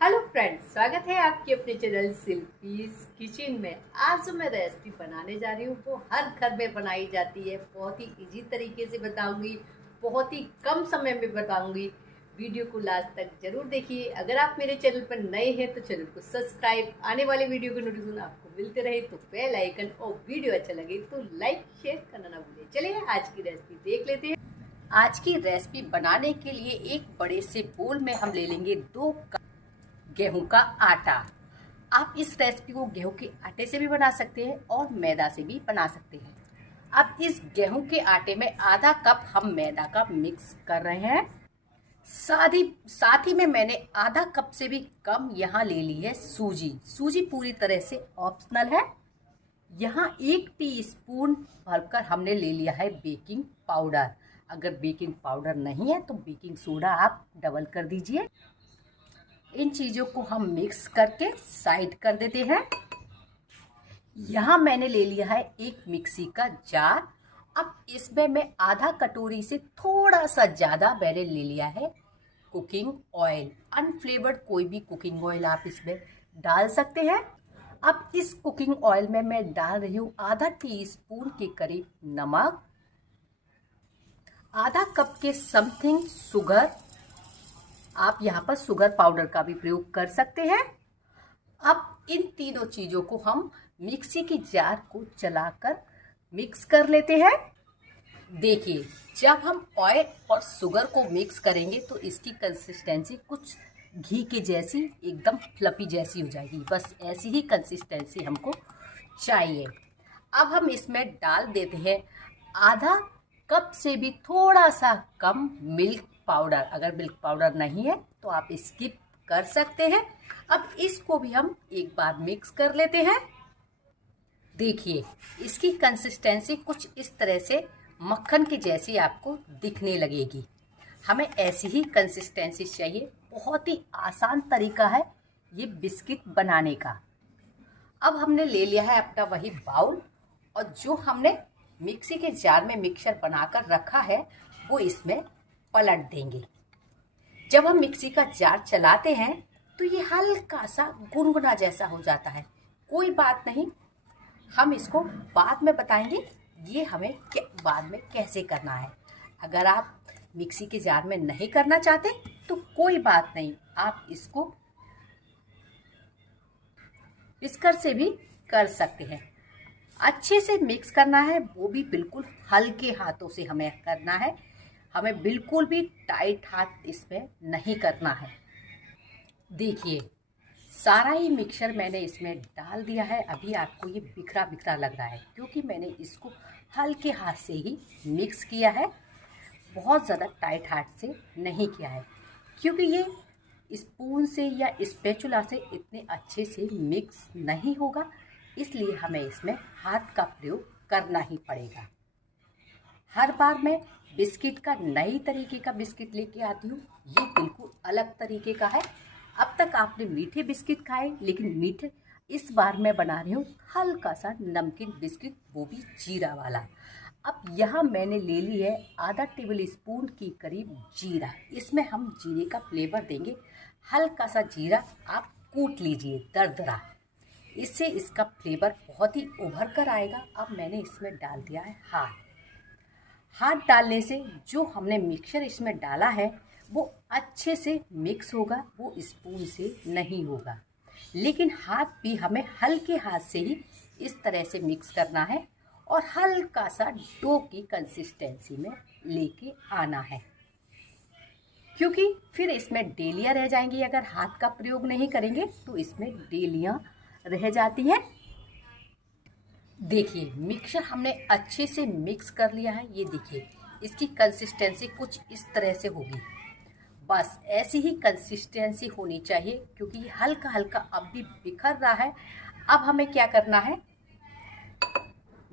Hello friends, स्वागत है आपके अपने चैनल शिल्पीज किचन में। आज जो मैं रेसिपी बनाने जा रही हूँ वो हर घर में बनाई जाती है। बहुत ही इजी तरीके से बताऊंगी, बहुत ही कम समय में बताऊंगी। वीडियो को लास्ट तक जरूर देखिए। अगर आप मेरे चैनल पर नए हैं तो चैनल को सब्सक्राइब, आने वाले वीडियो के नोटिफिकेशन आपको मिलते रहे तो बेल आइकन, और वीडियो अच्छा लगे तो लाइक शेयर करना ना भूलें। चलिए आज की रेसिपी देख लेते हैं। आज की रेसिपी बनाने के लिए एक बड़े से बोल में हम ले लेंगे 2 गेहूं का आटा। आप इस रेसिपी को गेहूं के आटे से भी बना सकते हैं और मैदा से भी बना सकते हैं। अब इस गेहूं के आटे में आधा कप हम मैदा का मिक्स कर रहे हैं। साथ ही में मैंने आधा कप से भी कम यहाँ ले ली है सूजी। सूजी पूरी तरह से ऑप्शनल है। यहाँ 1 टीस्पून भरकर हमने ले लिया है बेकिंग पाउडर। अगर बेकिंग पाउडर नहीं है तो बेकिंग सोडा आप डबल कर दीजिए। इन चीज़ों को हम मिक्स करके साइड कर देते हैं। यहाँ मैंने ले लिया है एक मिक्सी का जार। अब इसमें मैं आधा कटोरी से थोड़ा सा ज़्यादा मैंने ले लिया है कुकिंग ऑयल। अनफ्लेवर्ड कोई भी कुकिंग ऑयल आप इसमें डाल सकते हैं। अब इस कुकिंग ऑयल में मैं डाल रही हूँ आधा टीस्पून के करीब नमक, आधा कप के समथिंग शुगर। आप यहाँ पर शुगर पाउडर का भी प्रयोग कर सकते हैं। अब इन तीनों चीज़ों को हम मिक्सी की जार को चलाकर मिक्स कर लेते हैं। देखिए, जब हम ऑयल और शुगर को मिक्स करेंगे तो इसकी कंसिस्टेंसी कुछ घी के जैसी, एकदम फ्लफी जैसी हो जाएगी। बस ऐसी ही कंसिस्टेंसी हमको चाहिए। अब हम इसमें डाल देते हैं आधा कप से भी थोड़ा सा कम मिल्क पाउडर। अगर मिल्क पाउडर नहीं है तो आप स्किप कर सकते हैं। अब इसको भी हम एक बार मिक्स कर लेते हैं। देखिए, इसकी कंसिस्टेंसी कुछ इस तरह से मक्खन की जैसी आपको दिखने लगेगी। हमें ऐसी ही कंसिस्टेंसी चाहिए। बहुत ही आसान तरीका है ये बिस्किट बनाने का। अब हमने ले लिया है अपना वही बाउल, और जो हमने मिक्सी के जार में मिक्सचर बनाकर रखा है वो इसमें पलट देंगे। जब हम मिक्सी का जार चलाते हैं तो ये हल्का सा गुनगुना जैसा हो जाता है। कोई बात नहीं, हम इसको बाद में बताएंगे ये हमें बाद में कैसे करना है। अगर आप मिक्सी के जार में नहीं करना चाहते तो कोई बात नहीं, आप इसको विस्कर से भी कर सकते हैं। अच्छे से मिक्स करना है, वो भी बिल्कुल हल्के हाथों से हमें करना है। हमें बिल्कुल भी टाइट हाथ इसमें नहीं करना है। देखिए, सारा ही मिक्सचर मैंने इसमें डाल दिया है। अभी आपको ये बिखरा बिखरा लग रहा है क्योंकि मैंने इसको हल्के हाथ से ही मिक्स किया है। बहुत ज़्यादा टाइट हाथ से नहीं किया है क्योंकि ये स्पून से या स्पैचुला से इतने अच्छे से मिक्स नहीं होगा। इसलिए हमें इसमें हाथ का प्रयोग करना ही पड़ेगा। हर बार मैं बिस्किट का नई तरीके का बिस्किट लेके आती हूँ। ये बिल्कुल अलग तरीके का है। अब तक आपने मीठे बिस्किट खाए, लेकिन मीठे इस बार मैं बना रही हूँ हल्का सा नमकीन बिस्किट, वो भी जीरा वाला। अब यहाँ मैंने ले ली है आधा टेबल स्पून के करीब जीरा। इसमें हम जीरे का फ्लेवर देंगे। हल्का सा जीरा आप कूट लीजिए दरदरा, इससे इसका फ्लेवर बहुत ही उभर कर आएगा। अब मैंने इसमें डाल दिया है हाथ डालने से जो हमने मिक्सचर इसमें डाला है वो अच्छे से मिक्स होगा, वो स्पून से नहीं होगा। लेकिन हाथ भी हमें हल्के हाथ से ही इस तरह से मिक्स करना है और हल्का सा डो की कंसिस्टेंसी में लेके आना है, क्योंकि फिर इसमें डेलियाँ रह जाएंगी। अगर हाथ का प्रयोग नहीं करेंगे तो इसमें डेलियाँ रह जाती हैं। देखिए, मिक्सचर हमने अच्छे से मिक्स कर लिया है। ये देखिए, इसकी कंसिस्टेंसी कुछ इस तरह से होगी। बस ऐसी ही कंसिस्टेंसी होनी चाहिए क्योंकि ये हल्का हल्का अब भी बिखर रहा है। अब हमें क्या करना है,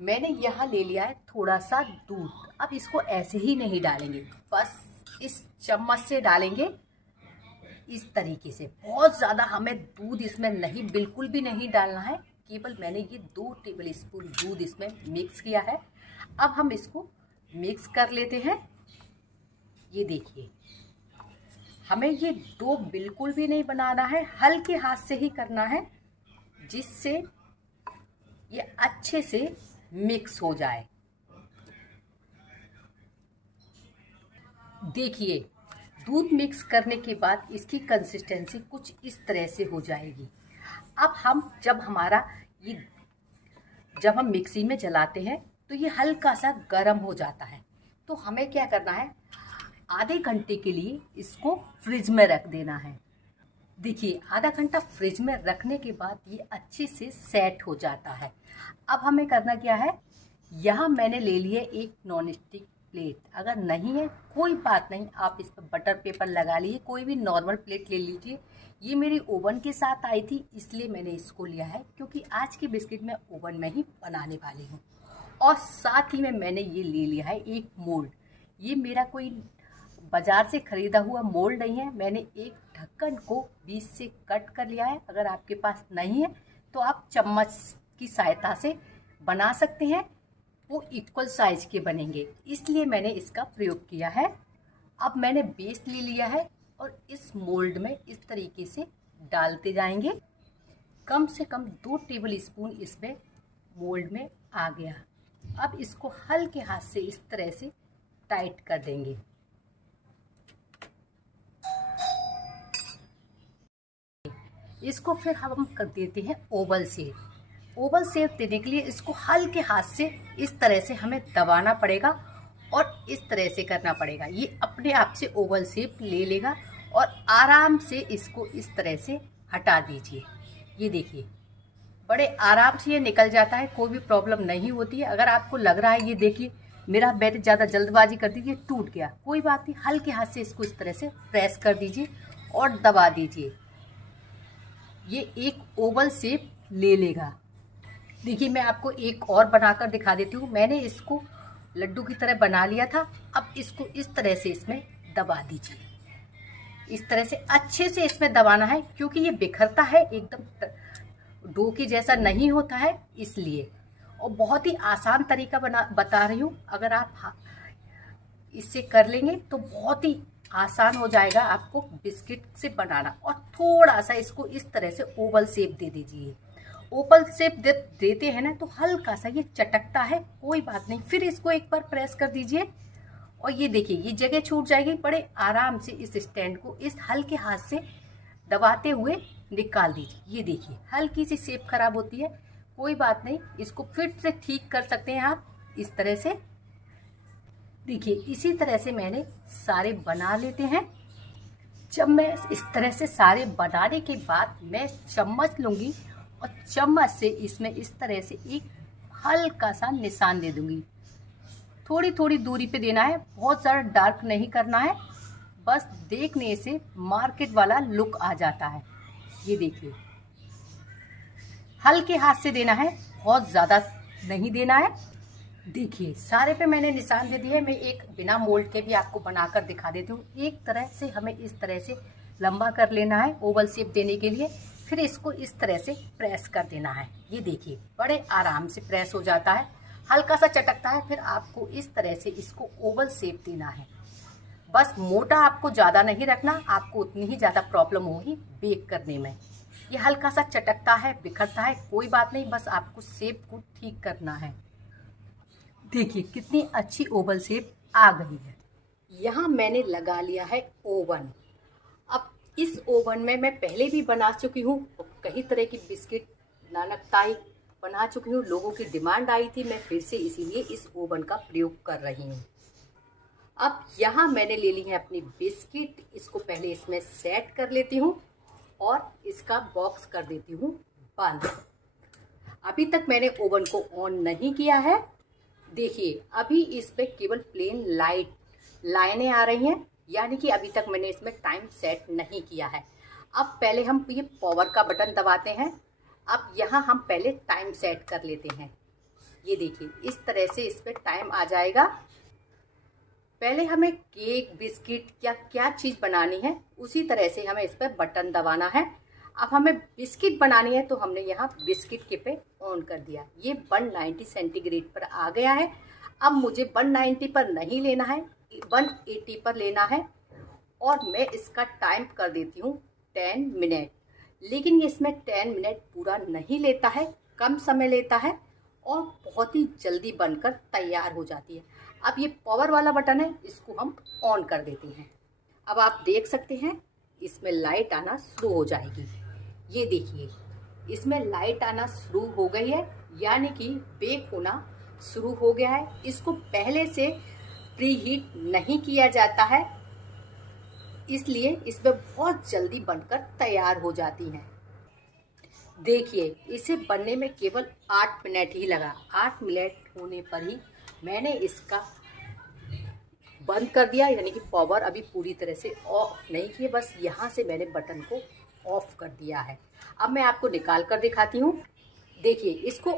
मैंने यहाँ ले लिया है थोड़ा सा दूध। अब इसको ऐसे ही नहीं डालेंगे, बस इस चम्मच से डालेंगे इस तरीके से। बहुत ज़्यादा हमें दूध इसमें नहीं, बिल्कुल भी नहीं डालना है। केवल मैंने ये 2 टेबल स्पून दूध इसमें मिक्स किया है। अब हम इसको मिक्स कर लेते हैं। ये देखिए, हमें ये डो बिल्कुल भी नहीं बनाना है, हल्के हाथ से ही करना है, जिससे ये अच्छे से मिक्स हो जाए। देखिए, दूध मिक्स करने के बाद इसकी कंसिस्टेंसी कुछ इस तरह से हो जाएगी। अब हम जब हम मिक्सी में चलाते हैं तो ये हल्का सा गर्म हो जाता है, तो हमें क्या करना है, आधे घंटे के लिए इसको फ्रिज में रख देना है। देखिए, आधा घंटा फ्रिज में रखने के बाद ये अच्छे से सेट हो जाता है। अब हमें करना क्या है, यहाँ मैंने ले लिए एक नॉन स्टिक प्लेट। अगर नहीं है कोई बात नहीं, आप इस पर बटर पेपर लगा लीजिए, कोई भी नॉर्मल प्लेट ले लीजिए। ये मेरी ओवन के साथ आई थी इसलिए मैंने इसको लिया है, क्योंकि आज की बिस्किट मैं ओवन में ही बनाने वाली हूँ। और साथ ही में मैंने ये ले लिया है एक मोल्ड। ये मेरा कोई बाजार से खरीदा हुआ मोल्ड नहीं है, मैंने एक ढक्कन को बीच से कट कर लिया है। अगर आपके पास नहीं है तो आप चम्मच की सहायता से बना सकते हैं, वो इक्वल साइज के बनेंगे, इसलिए मैंने इसका प्रयोग किया है। अब मैंने बेस ले लिया है और इस मोल्ड में इस तरीके से डालते जाएंगे। कम से कम 2 टेबल स्पून इसमें मोल्ड में आ गया। अब इसको हल्के हाथ से इस तरह से टाइट कर देंगे। इसको फिर हम कर देते हैं ओवल शेप। ओवल शेप देने के लिए इसको हल्के हाथ से इस तरह से हमें दबाना पड़ेगा और इस तरह से करना पड़ेगा। ये अपने आप से ओवल शेप ले लेगा और आराम से इसको इस तरह से हटा दीजिए। ये देखिए, बड़े आराम से ये निकल जाता है, कोई भी प्रॉब्लम नहीं होती है। अगर आपको लग रहा है, ये देखिए मेरा मैंने ज़्यादा जल्दबाजी कर दी, ये टूट गया, कोई बात नहीं, हल्के हाथ से इसको इस तरह से प्रेस कर दीजिए और दबा दीजिए। ये एक ओवल शेप ले लेगा। देखिए, मैं आपको एक और बनाकर दिखा देती हूँ। मैंने इसको लड्डू की तरह बना लिया था। अब इसको इस तरह से इसमें दबा दीजिए। इस तरह से अच्छे से इसमें दबाना है, क्योंकि ये बिखरता है, एकदम डो की जैसा नहीं होता है, इसलिए। और बहुत ही आसान तरीका बता रही हूँ। अगर आप इससे कर लेंगे तो बहुत ही आसान हो जाएगा आपको बिस्किट से बनाना। और थोड़ा सा इसको इस तरह से ओवल शेप दे दीजिए। ओवल शेप देते हैं ना तो हल्का सा ये चटकता है, कोई बात नहीं। फिर इसको एक बार प्रेस कर दीजिए और ये देखिए, ये जगह छूट जाएगी। बड़े आराम से इस स्टैंड को इस हल्के हाथ से दबाते हुए निकाल दीजिए। ये देखिए, हल्की सी शेप खराब होती है, कोई बात नहीं, इसको फिर से ठीक कर सकते हैं आप इस तरह से। देखिए, इसी तरह से मैंने सारे बना लेते हैं। जब मैं इस तरह से सारे बनाने के बाद मैं चम्मच लूँगी और चम्मच से इसमें इस तरह से एक हल्का सा निशान दे दूँगी। थोड़ी थोड़ी दूरी पे देना है, बहुत ज़्यादा डार्क नहीं करना है, बस देखने से मार्केट वाला लुक आ जाता है। ये देखिए, हल्के हाथ से देना है, बहुत ज़्यादा नहीं देना है। देखिए, सारे पे मैंने निशान दे दिए। मैं एक बिना मोल्ड के भी आपको बनाकर दिखा देती हूँ। एक तरह से हमें इस तरह से लंबा कर लेना है ओवल शेप देने के लिए, फिर इसको इस तरह से प्रेस कर देना है। ये देखिए, बड़े आराम से प्रेस हो जाता है, हल्का सा चटकता है। फिर आपको इस तरह से इसको ओवल शेप देना है। बस मोटा आपको ज़्यादा नहीं रखना, आपको उतनी ही ज़्यादा प्रॉब्लम होगी बेक करने में। ये हल्का सा चटकता है, बिखरता है, कोई बात नहीं, बस आपको शेप को ठीक करना है। देखिए, कितनी अच्छी ओवल शेप आ गई है। यहाँ मैंने लगा लिया है ओवन। अब इस ओवन में मैं पहले भी बना चुकी हूँ, कई तरह की बिस्किट, नानकताई बना चुकी हूँ। लोगों की डिमांड आई थी, मैं फिर से इसीलिए इस ओवन का प्रयोग कर रही हूँ। अब यहाँ मैंने ले ली है अपनी बिस्किट, इसको पहले इसमें सेट कर लेती हूँ और इसका बॉक्स कर देती हूँ बंद। अभी तक मैंने ओवन को ऑन नहीं किया है। देखिए, अभी इस पे केवल प्लेन लाइनें आ रही हैं, यानी कि अभी तक मैंने इसमें टाइम सेट नहीं किया है। अब पहले हम ये पावर का बटन दबाते हैं। अब यहाँ हम पहले टाइम सेट कर लेते हैं। ये देखिए, इस तरह से इस पे टाइम आ जाएगा। पहले हमें केक, बिस्किट या क्या चीज़ बनानी है, उसी तरह से हमें इस पर बटन दबाना है। अब हमें बिस्किट बनानी है तो हमने यहाँ बिस्किट के पे ऑन कर दिया। ये 190 सेंटीग्रेड पर आ गया है। अब मुझे 190 पर नहीं लेना है, 180 पर लेना है और मैं इसका टाइम कर देती हूँ 10 मिनट। लेकिन ये इसमें 10 मिनट पूरा नहीं लेता है, कम समय लेता है और बहुत ही जल्दी बनकर तैयार हो जाती है। अब ये पावर वाला बटन है, इसको हम ऑन कर देते हैं। अब आप देख सकते हैं इसमें लाइट आना शुरू हो जाएगी। ये देखिए इसमें लाइट आना शुरू हो गई है, यानी कि बेक होना शुरू हो गया है। इसको पहले से प्री हीट नहीं किया जाता है, इसलिए इसमें बहुत जल्दी बनकर तैयार हो जाती हैं। देखिए इसे बनने में केवल 8 मिनट ही लगा। 8 मिनट होने पर ही मैंने इसका बंद कर दिया, यानी कि पावर अभी पूरी तरह से ऑफ नहीं किए, बस यहाँ से मैंने बटन को ऑफ कर दिया है। अब मैं आपको निकाल कर दिखाती हूँ। देखिए इसको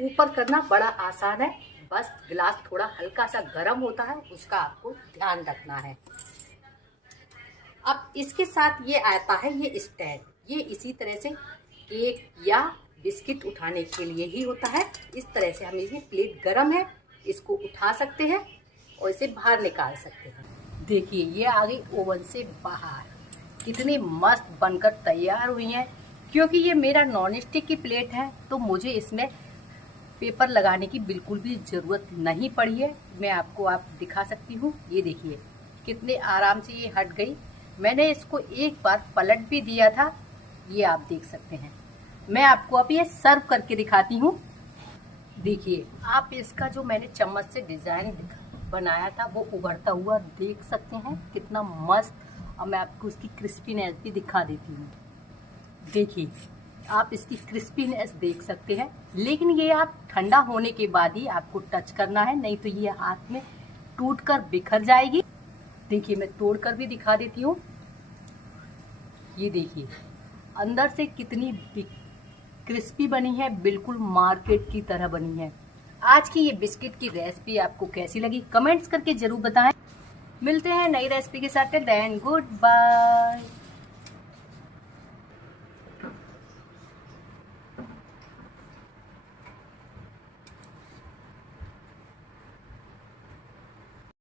ऊपर करना बड़ा आसान है, बस गिलास थोड़ा हल्का सा गर्म होता है, उसका आपको ध्यान रखना है। अब इसके साथ ये आता है ये स्टैंड, ये इसी तरह से केक या बिस्किट उठाने के लिए ही होता है। इस तरह से हम इसे प्लेट गरम है, इसको उठा सकते हैं और इसे बाहर निकाल सकते हैं। देखिए ये आ गई ओवन से बाहर, कितनी मस्त बनकर तैयार हुई हैं। क्योंकि ये मेरा नॉन स्टिक की प्लेट है तो मुझे इसमें पेपर लगाने की बिल्कुल भी ज़रूरत नहीं पड़ी है। मैं आपको दिखा सकती हूँ। ये देखिए कितने आराम से ये हट गई। मैंने इसको एक बार पलट भी दिया था, ये आप देख सकते हैं। मैं आपको अब ये सर्व करके दिखाती हूँ। देखिए आप इसका जो मैंने चम्मच से डिज़ाइन बनाया था वो उभरता हुआ देख सकते हैं, कितना मस्त। और मैं आपको इसकी क्रिस्पीनेस भी दिखा देती हूँ। देखिए आप इसकी क्रिस्पीनेस देख सकते हैं, लेकिन ये आप ठंडा होने के बाद ही आपको टच करना है, नहीं तो ये हाथ में टूटकर बिखर जाएगी। देखिए मैं तोड़कर भी दिखा देती हूँ। ये देखिए अंदर से कितनी क्रिस्पी बनी है, बिल्कुल मार्केट की तरह बनी है। आज की ये बिस्किट की रेसिपी आपको कैसी लगी कमेंट्स करके जरूर बताएं। मिलते हैं नई रेसिपी के साथ। Then good bye.